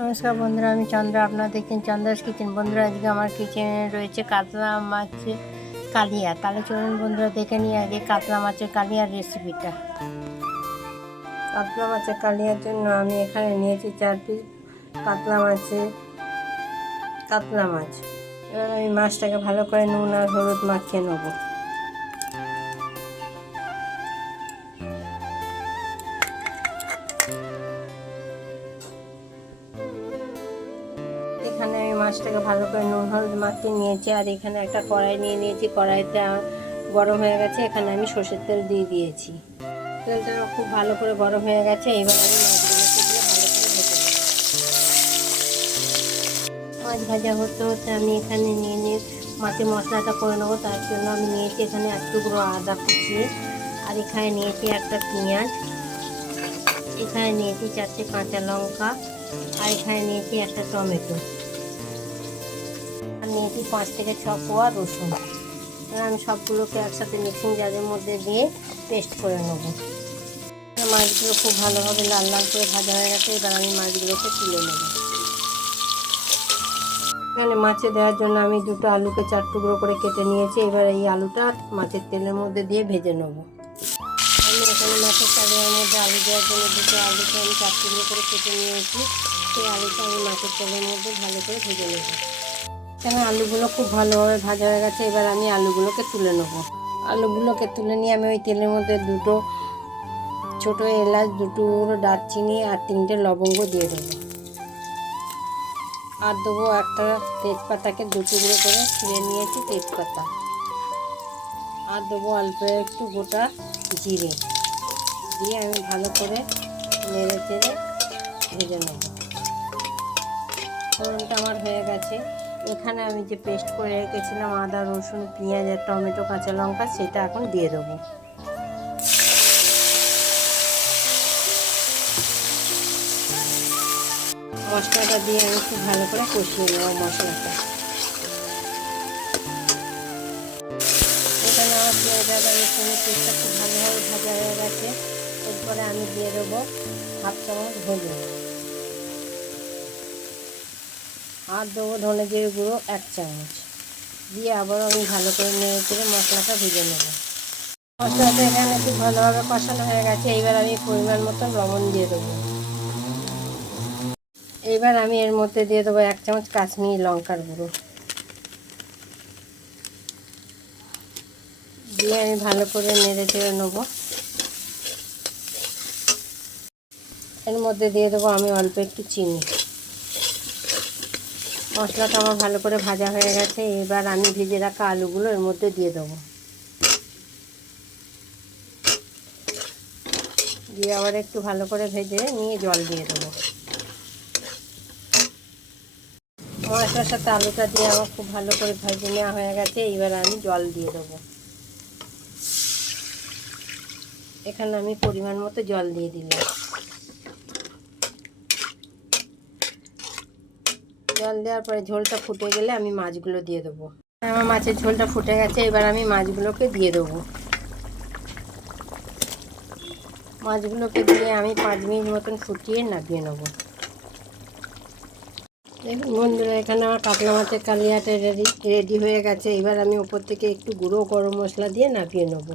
নমস্কার বন্ধুরা, আমি চন্দ্র। আপনারা দেখছেন চন্দ্রাস কিচেন। বন্ধুরা, আজকে আমার কিচেনে রয়েছে কাতলা মাছের কালিয়া। তাহলে চলুন বন্ধুরা, দেখে নিই আগে কাতলা মাছের কালিয়ার রেসিপিটা। কাতলা মাছের কালিয়ার জন্য আমি এখানে নিয়েছি 4 পিস কাতলা মাছ। এবার আমি মাছটাকে ভালো করে নুন আর হলুদ মাখিয়ে নেবো। এখানে আমি মাছটাকে ভালো করে নুন হলুদ মাখিয়ে নিয়েছি। আর এখানে একটা কড়াই নিয়ে নিয়েছি। কড়াইতে গরম হয়ে গেছে। এখানে আমি সর্ষের তেল দিয়ে দিয়েছি। তেলটা খুব ভালো করে গরম হয়ে গেছে। এবার আমি মাছগুলোকে দিয়ে ভালো করে ভেজে নেব। মাছ ভাজা হতে হতে আমি এখানে নিয়ে মাছের মশলাটা করে নেবো। তার জন্য আমি নিয়েছি এখানে 1 টুকরো আদা কুচিয়ে, আর এখানে নিয়েছি একটা পেঁয়াজ, এখানে নিয়েছি 4টে কাঁচা লঙ্কা, আর এখানে নিয়েছি একটা টমেটো, আর নিয়েছি 5 থেকে 6 কোয়া রসুন। এবার আমি সবগুলোকে একসাথে মিক্সিং জারের মধ্যে দিয়ে পেস্ট করে নেব। মাছগুলো খুব ভালোভাবে লাল লাল করে ভাজা হয়ে গেছে। এবার আমি মাছগুলোকে তুলে নেব। এখানে মাছে দেওয়ার জন্য আমি 2টো আলুকে 4 টুকরো করে কেটে নিয়েছি। এবার এই আলুটা মাছের তেলের মধ্যে দিয়ে ভেজে নেব। আমি এখানে মাছের কালিয়ার মধ্যে আলু দেওয়ার জন্য 2টো আলুকে আমি 4 টুকরো করে কেটে নিয়েছি। সেই আলুটা আমি মাছের তেলের মধ্যে ভালো করে ভেজে নেব। এখানে আলুগুলো খুব ভালোভাবে ভাজা হয়ে গেছে। এবার আমি আলুগুলোকে তুলে নেব। আলুগুলোকে তুলে নিয়ে আমি ওই তেলের মধ্যে 2টো ছোটো এলাচ, 2 দারচিনি আর 3টে লবঙ্গ দিয়ে দেবো। আর দেবো একটা তেজপাতাকে 2 টুকরো করে ছিঁড়ে নিয়েছি তেজপাতা। আর দেবো অল্প একটু গোটা জিরে দিয়ে আমি ভালো করে নেড়ে চেড়ে ভেজে নেব। ফোড়নটা আমার হয়ে গেছে। এখানে আমি যে পেস্ট করে রেখেছিলাম আদা রসুন পেঁয়াজ আর টমেটো কাঁচা লঙ্কা, সেটা এখন দিয়ে দেবো। মশলাটা দিয়ে আমি খুব ভালো করে কষিয়ে নেব মশলাটা। এখানে আমার পেঁয়াজ আদা রসুনের পেস্টটা খুব ভালোভাবে ভাজা হয়ে গেছে। এরপরে আমি দিয়ে দেবো 1/2 চামচ হলুদ, আর দেবো ধনে জিরে গুঁড়ো 1 চামচ দিয়ে আবারও আমি ভালো করে নেড়ে চেড়ে মশলাটা ভেজে নেব। মশলাটা এখানে খুব ভালোভাবে কষানো হয়ে গেছে। এইবার আমি পরিমাণ মতো লবণ দিয়ে দেবো। এইবার আমি এর মধ্যে দিয়ে দেবো 1 চামচ কাশ্মীরি লঙ্কার গুঁড়ো দিয়ে আমি ভালো করে নেড়ে চেড়ে নেবো। এর মধ্যে দিয়ে দেবো আমি অল্প একটু চিনি। মশলাটা আমার ভালো করে ভাজা হয়ে গেছে। এবার আমি ভেজে রাখা আলুগুলো এর মধ্যে দিয়ে দেবো। দিয়ে আবার একটু ভালো করে ভেজে নিয়ে জল দিয়ে দেবো। মশলার সাথে আলুটা দিয়ে আমার খুব ভালো করে ভেজে নেওয়া হয়ে গেছে। এইবার আমি জল দিয়ে দেবো। এখানে আমি পরিমাণ মতো জল দিয়ে দিলাম। জল দেওয়ার পরে ঝোলটা ফুটে গেলে আমি মাছগুলো দিয়ে দেবো। আমার মাছের ঝোলটা ফুটে গেছে। এবার আমি মাছগুলোকে দিয়ে দেবো। মাছগুলোকে দিয়ে আমি 5 মিনিট মতন ফুটিয়ে নামিয়ে নেব। দেখুন বন্ধুরা, এখানে আমার কাতলা মাছের কালিয়াটা রেডি হয়ে গেছে। এবার আমি ওপর থেকে একটু গুঁড়ো গরম মশলা দিয়ে নামিয়ে নেব।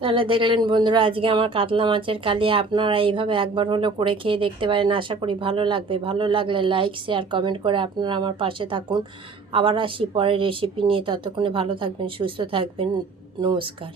তাহলে দেখলেন বন্ধুরা, আজকে আমার কাতলা মাছের কালিয়া। আপনারা এইভাবে একবার হলেও করে খেয়ে দেখতে পারেন। আশা করি ভালো লাগবে। ভালো লাগলে লাইক শেয়ার কমেন্ট করে আপনারা আমার পাশে থাকুন। আবার আসি পরের রেসিপি নিয়ে। ততক্ষণে ভালো থাকবেন, সুস্থ থাকবেন। নমস্কার।